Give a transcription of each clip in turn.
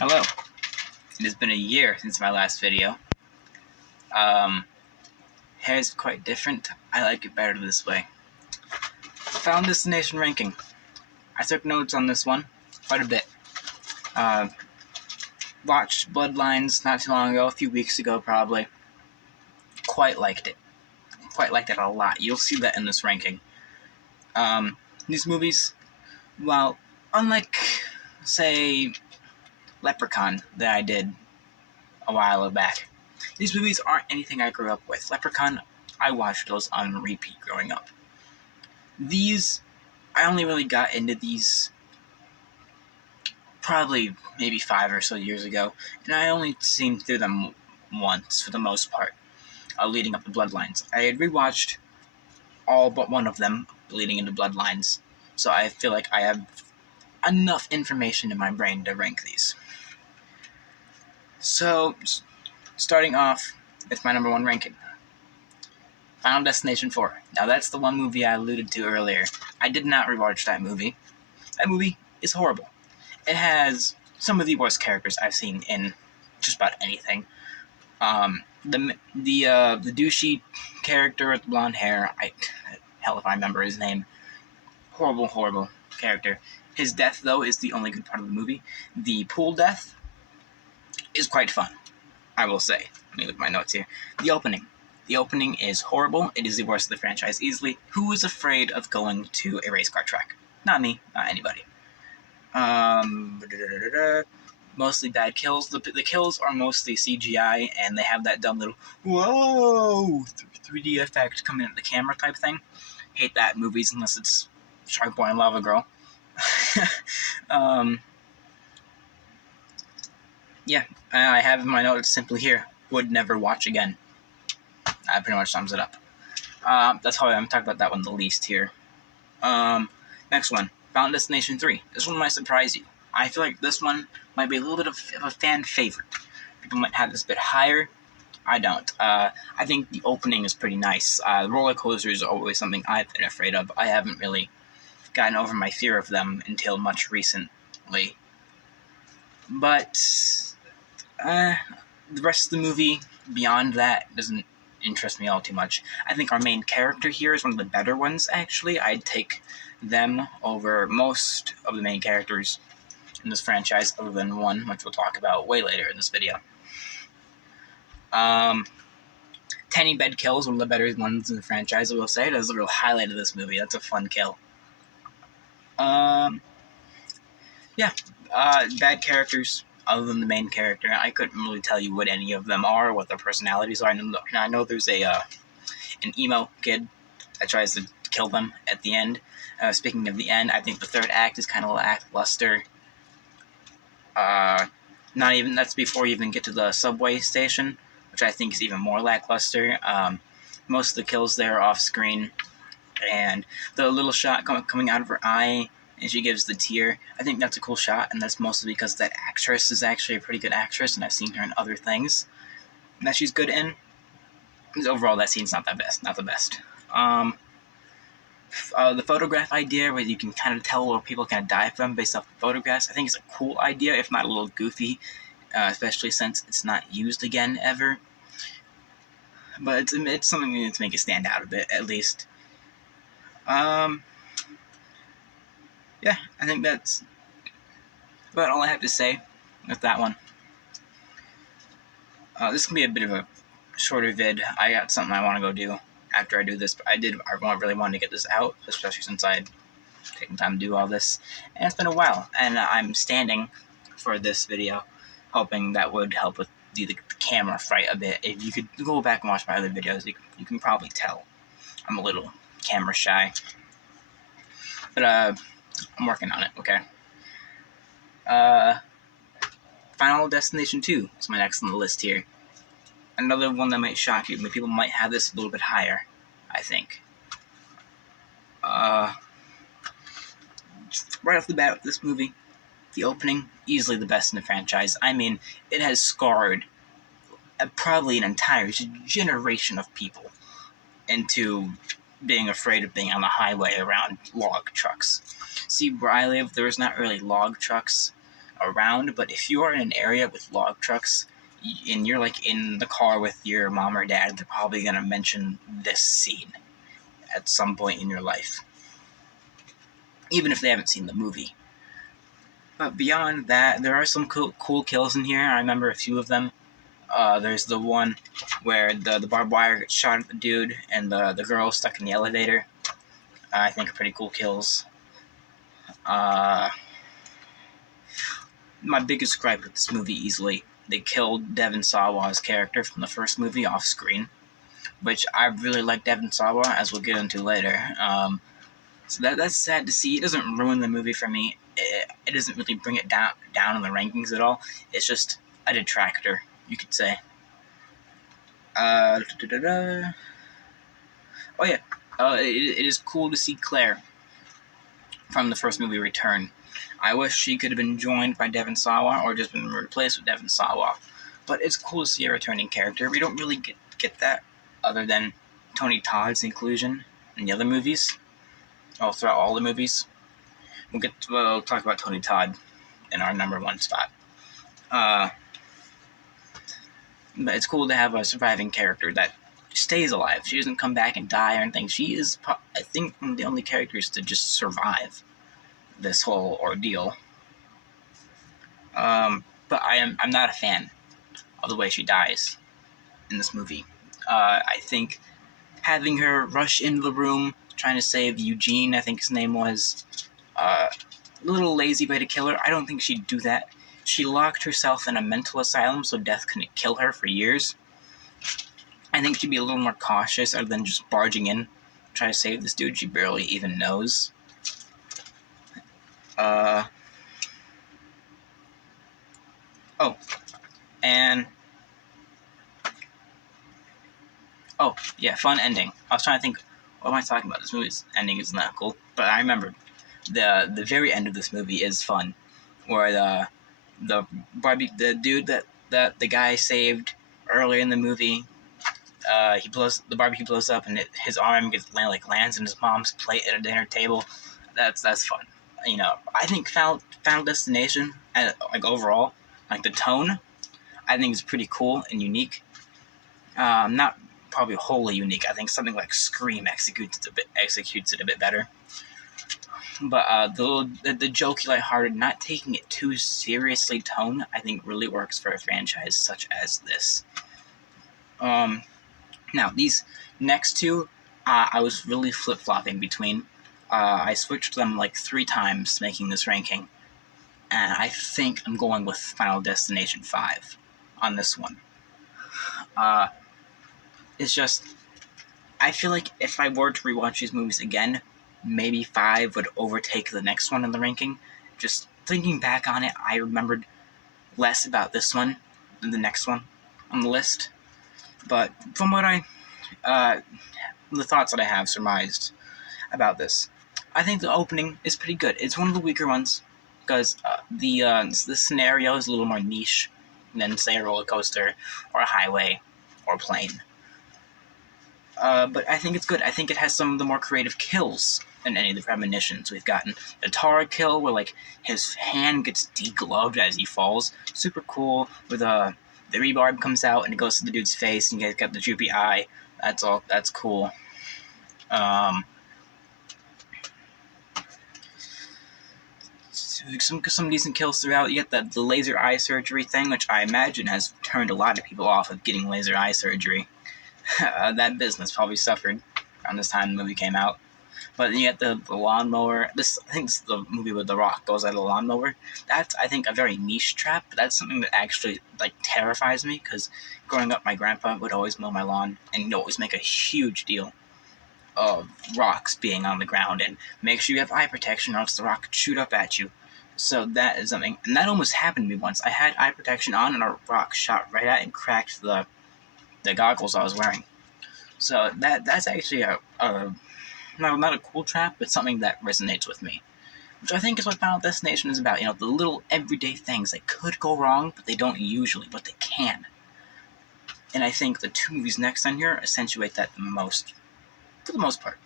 Hello. It has been a year since my last video. Hair is quite different. I like it better this way. Final Destination ranking. I took notes on this one quite a bit. Watched Bloodlines not too long ago, a few weeks ago probably. Quite liked it. Quite liked it a lot. You'll see that in this ranking. These movies, well, unlike, say, Leprechaun that I did a while back, these movies aren't anything I grew up with. Leprechaun, I watched those on repeat growing up. These, I only really got into these probably maybe 5 or so years ago, and I only seen through them once for the most part, leading up to Bloodlines. I had rewatched all but one of them leading into Bloodlines, so I feel like I have enough information in my brain to rank these. So, starting off with my number one ranking. Final Destination 4. Now that's the one movie I alluded to earlier. I did not rewatch that movie. That movie is horrible. It has some of the worst characters I've seen in just about anything. The douchey character with the blonde hair, hell if I remember his name. Horrible character. His death, though, is the only good part of the movie. The pool death is quite fun, I will say. Let me look at my notes here. The opening. The opening is horrible. It is the worst of the franchise easily. Who is afraid of going to a race car track? Not me, not anybody. Mostly bad kills. The kills are mostly CGI, and they have that dumb little whoa 3D effect coming at the camera type thing. Hate that in movies unless it's Shark Boy and Lava Girl. Yeah, I have in my notes simply here, would never watch again. That pretty much sums it up. That's how I'm talking about that one the least here. Next one, Final Destination 3. This one might surprise you. I feel like this one might be a little bit of a fan favorite. People might have this a bit higher. I don't. I think the opening is pretty nice. Roller coasters are always something I've been afraid of. I haven't really gotten over my fear of them until much recently. But the rest of the movie, beyond that, doesn't interest me all too much. I think our main character here is one of the better ones, actually. I'd take them over most of the main characters in this franchise, other than one, which we'll talk about way later in this video. Tanning bed kills, one of the better ones in the franchise, I will say. That's a real highlight of this movie. That's a fun kill. Bad characters, other than the main character. I couldn't really tell you what any of them are, what their personalities are. I know there's an emo kid that tries to kill them at the end. Speaking of the end, I think the third act is kind of lackluster. That's before you even get to the subway station, which I think is even more lackluster. Most of the kills there are off screen, and the little shot coming out of her eye, and she gives the tear. I think that's a cool shot, and that's mostly because that actress is actually a pretty good actress, and I've seen her in other things that she's good in. Overall, that scene's not the best. The photograph idea, where you can kind of tell where people kind of die from based off the photographs, I think it's a cool idea, if not a little goofy, especially since it's not used again ever. But it's something to make it stand out a bit, at least. Yeah, I think that's about all I have to say with that one. This can be a bit of a shorter vid. I got something I want to go do after I do this, but I really wanted to get this out, especially since I had taken time to do all this, and it's been a while, and I'm standing for this video, hoping that would help with the camera fright a bit. If you could go back and watch my other videos, you can probably tell I'm a little camera shy, but I'm working on it, okay? Final Destination 2 is my next on the list here. Another one that might shock you. People might have this a little bit higher, I think. Right off the bat with this movie, the opening, easily the best in the franchise. I mean, it has scarred probably an entire generation of people into being afraid of being on the highway around log trucks. See, where I live, there's not really log trucks. around, but if you are in an area with log trucks and you're like in the car with your mom or dad, they're probably going to mention this scene at some point in your life, even if they haven't seen the movie. But beyond that, there are some cool kills in here. I remember a few of them. There's the one where the barbed wire gets shot at the dude and the girl stuck in the elevator. I think are pretty cool kills. My biggest gripe with this movie easily, they killed Devon Sawa's character from the first movie off screen, which I really like Devon Sawa, as we'll get into later. So that's sad to see. It doesn't ruin the movie for me. It doesn't really bring it down in the rankings at all. It's just a detractor, you could say. Oh yeah, it is cool to see Claire from the first movie return. I wish she could have been joined by Devon Sawa or just been replaced with Devon Sawa. But it's cool to see a returning character. We don't really get that other than Tony Todd's inclusion in the other movies. Oh, throughout all the movies. We'll talk about Tony Todd in our number one spot. But it's cool to have a surviving character that stays alive. She doesn't come back and die or anything. She is, I think, one of the only characters to just survive this whole ordeal. But I'm not a fan of the way she dies in this movie. I think having her rush into the room trying to save Eugene, I think his name was, a little lazy way to kill her. I don't think she'd do that. She locked herself in a mental asylum so death couldn't kill her for years. I think she'd be a little more cautious other than just barging in, try to save this dude she barely even knows. Fun ending. I was trying to think, what am I talking about? This movie's ending is not cool, but I remembered. The very end of this movie is fun, where the dude that the guy saved earlier in the movie, the barbecue blows up and his arm lands in his mom's plate at a dinner table. That's fun. I think Final Destination, overall, the tone, I think is pretty cool and unique. Not probably wholly unique. I think something like Scream executes it a bit better. But the jokey, lighthearted, not taking it too seriously tone, I think really works for a franchise such as this. Now, these next two, I was really flip-flopping between. I switched them 3 times making this ranking. And I think I'm going with Final Destination 5 on this one. It's just, I feel like if I were to rewatch these movies again, maybe 5 would overtake the next one in the ranking. Just thinking back on it, I remembered less about this one than the next one on the list. But from what the thoughts that I have surmised about this, I think the opening is pretty good. It's one of the weaker ones because the scenario is a little more niche than, say, a roller coaster or a highway or a plane. But I think it's good. I think it has some of the more creative kills than any of the premonitions we've gotten. The Tara kill, where his hand gets degloved as he falls, super cool. Where the rebarb comes out and it goes to the dude's face, and he's got the droopy eye. That's cool. Some decent kills throughout. You get the laser eye surgery thing, which I imagine has turned a lot of people off of getting laser eye surgery. That business probably suffered around this time the movie came out. But you get the lawnmower. I think this is the movie with The Rock goes out of the lawnmower. That's, I think, a very niche trap, but that's something that actually terrifies me, because growing up, my grandpa would always mow my lawn, and he'd always make a huge deal of rocks being on the ground, and make sure you have eye protection, or else the rock could shoot up at you. So that is something, and that almost happened to me once. I had eye protection on, and a rock shot right at and cracked the goggles I was wearing. So that's actually not a cool trap, but something that resonates with me, which I think is what Final Destination is about. The little everyday things that could go wrong, but they don't usually, but they can. And I think the 2 movies next on here accentuate that the most, for the most part.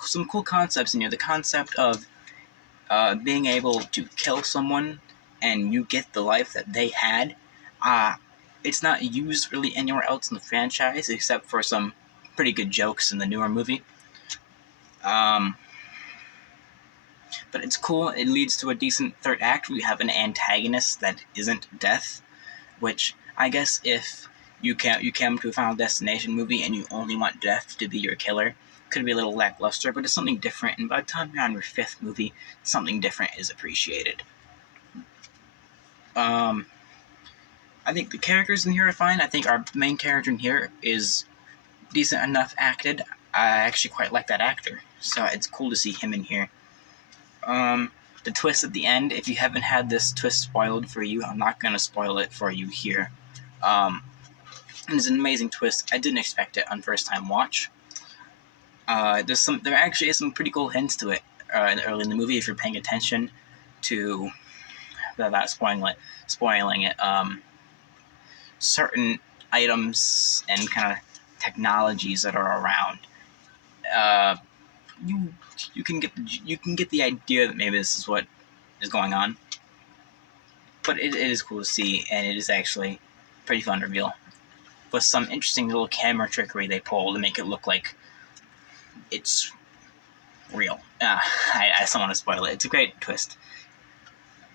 some cool concepts in here. The concept of being able to kill someone and you get the life that they had. It's not used really anywhere else in the franchise except for some pretty good jokes in the newer movie. But it's cool. It leads to a decent third act. We have an antagonist that isn't death, which I guess if you came to a Final Destination movie and you only want death to be your killer, could be a little lackluster, but it's something different. And by the time you're on your fifth movie, something different is appreciated. I think the characters in here are fine. I think our main character in here is decent enough acted. I actually quite like that actor, so it's cool to see him in here. The twist at the end, if you haven't had this twist spoiled for you, I'm not going to spoil it for you here. It's an amazing twist. I didn't expect it on first time watch. There actually is some pretty cool hints to it early in the movie if you're paying attention to, without spoiling it, certain items and kind of technologies that are around. You can get the idea that maybe this is what is going on, but it is cool to see, and it is actually a pretty fun reveal with some interesting little camera trickery they pull to make it look like it's real. I don't want to spoil it. It's a great twist.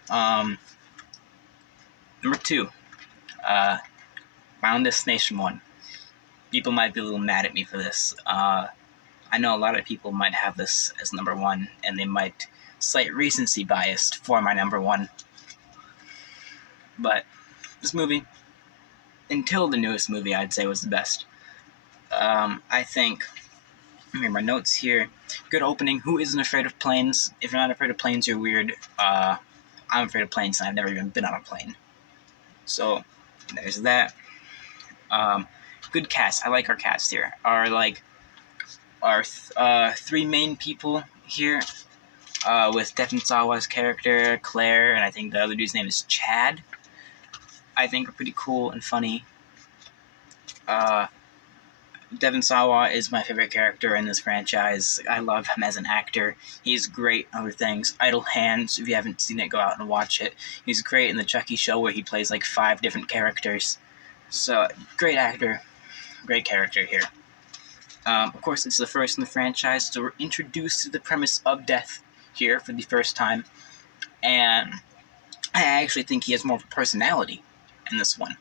Number 2, Final Destination 1. People might be a little mad at me for this. I know a lot of people might have this as number 1, and they might cite recency bias for my number 1. But this movie, until the newest movie, I'd say was the best. I think, I mean, my notes here, good opening. Who isn't afraid of planes? If you're not afraid of planes, you're weird. I'm afraid of planes, and I've never even been on a plane. So, there's that. Good cast. I like our cast here. Our 3 main people here, with Devon Sawa's character, Claire, and I think the other dude's name is Chad, I think are pretty cool and funny. Devon Sawa is my favorite character in this franchise. I love him as an actor. He's great in other things. Idle Hands, if you haven't seen it, go out and watch it. He's great in the Chucky show where he plays like 5 different characters. So, great actor, great character here. Of course, it's the first in the franchise, so we're introduced to the premise of death here for the first time. And I actually think he has more of a personality in this one.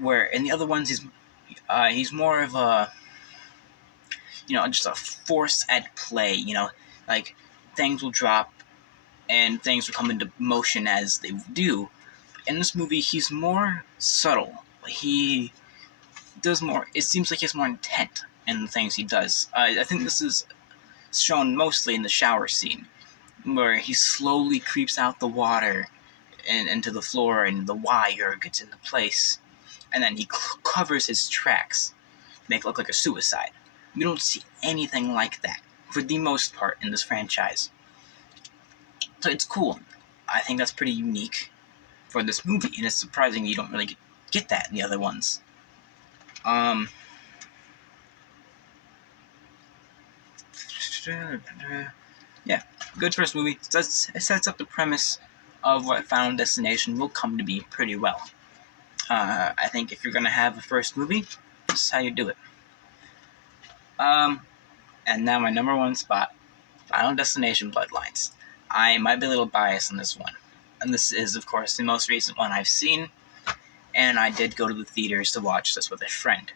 Where in the other ones, he's more of a, just a force at play, like things will drop and things will come into motion as they do. In this movie, he's more subtle. He does more, it seems like he has more intent in the things he does. I think this is shown mostly in the shower scene, where he slowly creeps out the water and into the floor and the wire gets into place. And then he covers his tracks, make it look like a suicide. We don't see anything like that, for the most part, in this franchise. So it's cool. I think that's pretty unique for this movie, and it's surprising you don't really get that in the other ones. Yeah, good first movie. It sets up the premise of what Final Destination will come to be pretty well. I think if you're going to have a first movie, this is how you do it. And now my number 1 spot, Final Destination Bloodlines. I might be a little biased on this one. And this is, of course, the most recent one I've seen. And I did go to the theaters to watch this with a friend.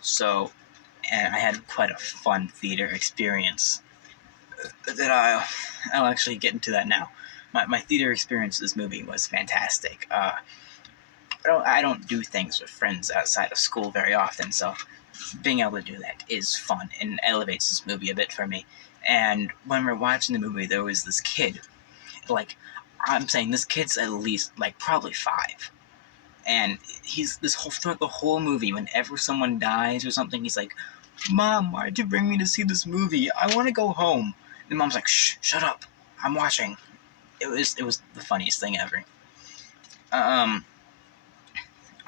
So, and I had quite a fun theater experience. That I'll actually get into that now. My theater experience with this movie was fantastic. I don't do things with friends outside of school very often, so being able to do that is fun and elevates this movie a bit for me. And when we're watching the movie, there was this kid, I'm saying this kid's at least, probably 5. And he's throughout the whole movie, whenever someone dies or something, he's like, "Mom, why'd you bring me to see this movie? I want to go home." And Mom's like, "Shh, shut up, I'm watching." It was the funniest thing ever. I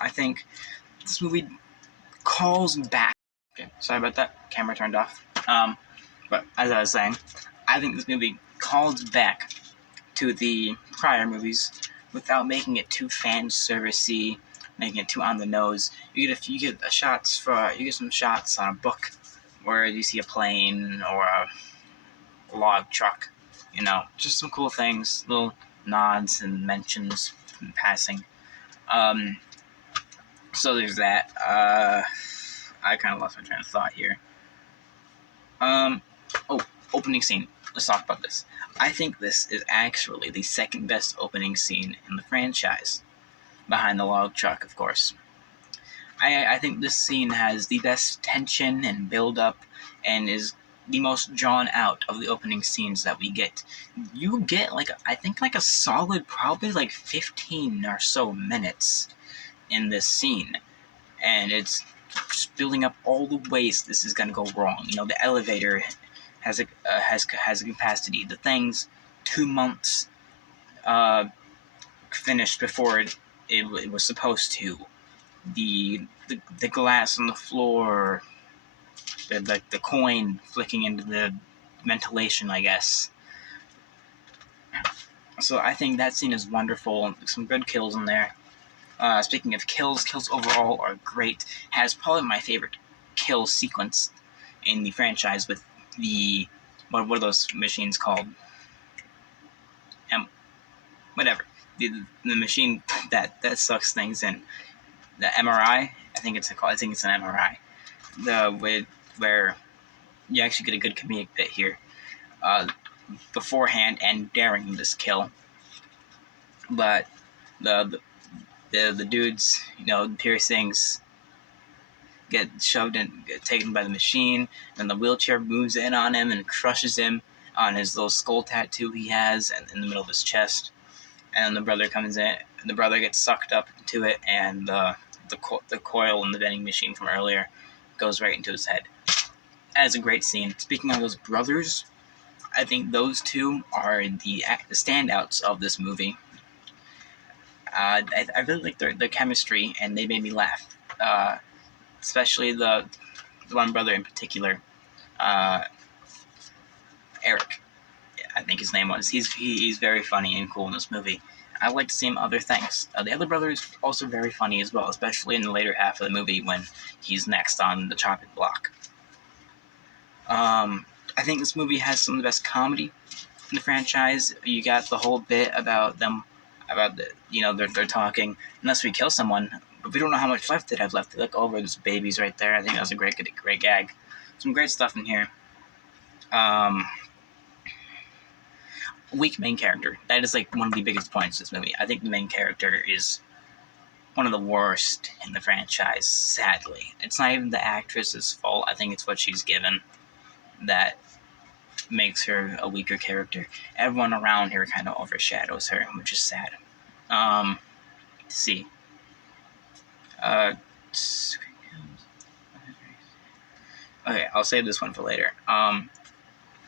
think this movie calls back. Okay, sorry about that. Camera turned off. But as I was saying, I think this movie calls back to the prior movies without making it too fan servicey, making it too on the nose. You get some shots on a book where you see a plane or a log truck, just some cool things, little nods and mentions in passing. So there's that. I kind of lost my train of thought here. Opening scene. Let's talk about this. I think this is actually the second best opening scene in the franchise, behind the log truck, of course. I think this scene has the best tension and build up, and is the most drawn out of the opening scenes that we get. You get I think a solid probably 15 or so minutes in this scene, and it's just building up all the ways this is gonna go wrong. The elevator has a capacity. The thing's 2 months finished before it was supposed to. The glass on the floor, the coin flicking into the ventilation, I guess. So I think that scene is wonderful. Some good kills in there. Speaking of kills overall are great. Has probably my favorite kill sequence in the franchise with the what are those machines called? Whatever. The machine that sucks things in. The MRI. I think it's an MRI. Where you actually get a good comedic bit here, beforehand and during this kill. But the dudes, piercings, get shoved in, get taken by the machine, and the wheelchair moves in on him and crushes him on his little skull tattoo he has in the middle of his chest. And the brother comes in, and the brother gets sucked up into it, and the coil in the vending machine from earlier goes right into his head. That is a great scene. Speaking of those brothers, I think those two are the standouts of this movie. I really like their chemistry, and they made me laugh. Especially the one brother in particular, Eric, I think his name was. He's very funny and cool in this movie. I like to see him other things. The other brother is also very funny as well, especially in the later half of the movie when he's next on the chopping block. I think this movie has some of the best comedy in the franchise. You got the whole bit about them, they're talking, unless we kill someone, but we don't know how much life they have left. They look over, there's babies right there. I think that was a great gag. Some great stuff in here. Weak main character. That is one of the biggest points of this movie. I think the main character is one of the worst in the franchise, sadly. It's not even the actress's fault. I think it's what she's given that makes her a weaker character. Everyone around here kind of overshadows her, which is sad. Let's see. Okay, I'll save this one for later.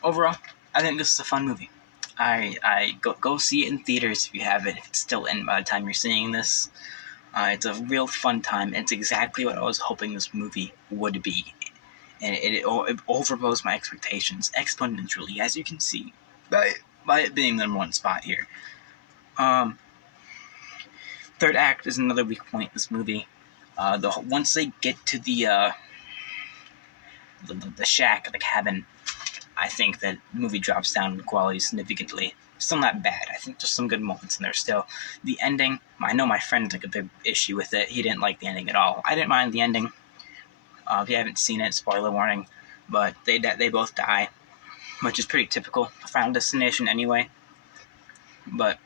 Overall, I think this is a fun movie. I go see it in theaters if you have it, if it's still in by the time you're seeing this. It's a real fun time. It's exactly what I was hoping this movie would be. And it overblows my expectations exponentially, as you can see, by it being the number one spot here. Third act is another weak point in this movie. Once they get to the shack, the cabin, I think that the movie drops down in quality significantly. Still not bad. I think there's some good moments in there still. The ending, I know my friend took a big issue with it. He didn't like the ending at all. I didn't mind the ending. If you haven't seen it, spoiler warning, but they both die, which is pretty typical for Final Destination anyway. But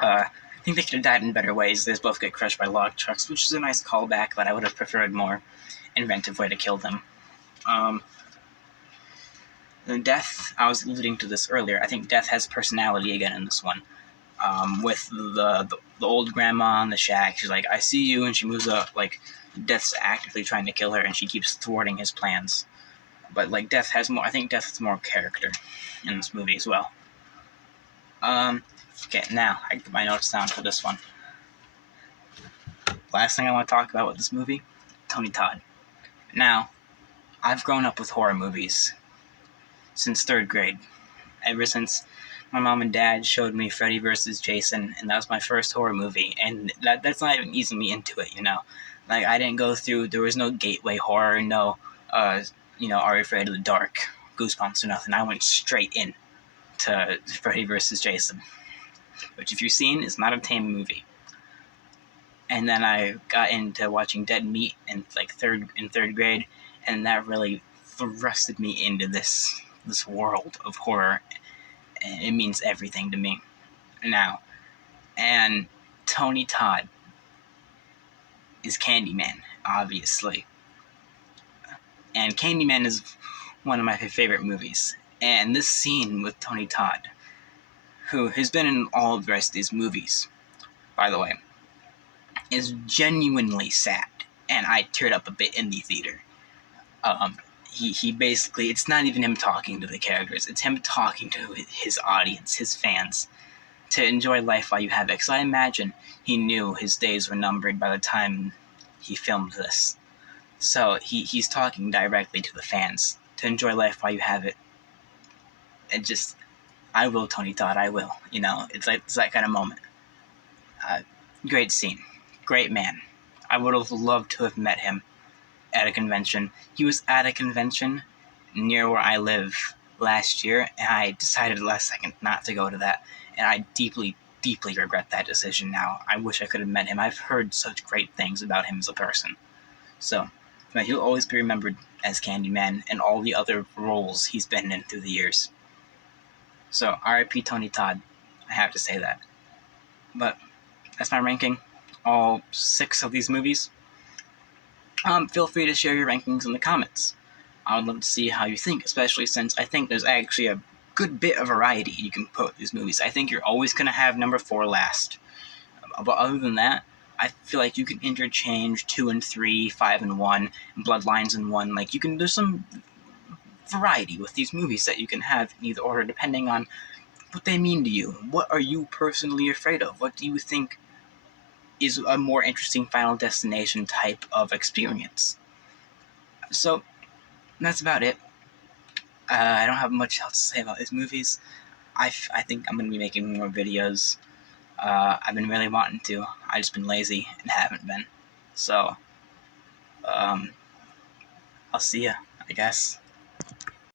I think they could have died in better ways. They both get crushed by log trucks, which is a nice callback, but I would have preferred more inventive way to kill them. The Death, I was alluding to this earlier. I think Death has personality again in this one. With the old grandma in the shack, she's like, "I see you," and she moves up. Death's actively trying to kill her, and she keeps thwarting his plans. But Death has more. I think Death has more character in this movie as well. Okay, now I can put my notes down for this one. Last thing I want to talk about with this movie, Tony Todd. Now, I've grown up with horror movies. since 3rd grade. Ever since my mom and dad showed me Freddy vs. Jason, and that was my first horror movie, and that's not even easing me into it, you know? Like, I didn't go through, there was no gateway horror, no, Are You Afraid of the Dark, Goosebumps or nothing. I went straight in to Freddy vs. Jason, which if you've seen, is not a tame movie. And then I got into watching Dead Meat in third grade, and that really thrusted me into this world of horror. And it means everything to me now. And Tony Todd is Candyman, obviously. And Candyman is one of my favorite movies. And this scene with Tony Todd, who has been in all of the rest of these movies, by the way, is genuinely sad. And I teared up a bit in the theater. He basically, it's not even him talking to the characters, it's him talking to his audience, his fans, to enjoy life while you have it. Because I imagine he knew his days were numbered by the time he filmed this. So he's talking directly to the fans, to enjoy life while you have it. And just, I will, Tony Todd, I will. It's that kind of moment. Great scene. Great man. I would have loved to have met him at a convention. He was at a convention near where I live last year, and I decided last second not to go to that. And I deeply, deeply regret that decision now. I wish I could have met him. I've heard such great things about him as a person. So, but he'll always be remembered as Candyman and all the other roles he's been in through the years. So, R.I.P. Tony Todd. I have to say that. But that's my ranking. All 6 of these movies. Feel free to share your rankings in the comments. I would love to see how you think, especially since I think there's actually a good bit of variety you can put with these movies. I think you're always going to have number 4 last. But other than that, I feel like you can interchange 2 and 3, 5 and 1, and Bloodlines and 1. Like, there's some variety with these movies that you can have in either order, depending on what they mean to you. What are you personally afraid of? What do you think is a more interesting Final Destination type of experience? So, that's about it. I don't have much else to say about these movies. I think I'm going to be making more videos. I've been really wanting to. I've just been lazy and haven't been. So, I'll see ya, I guess.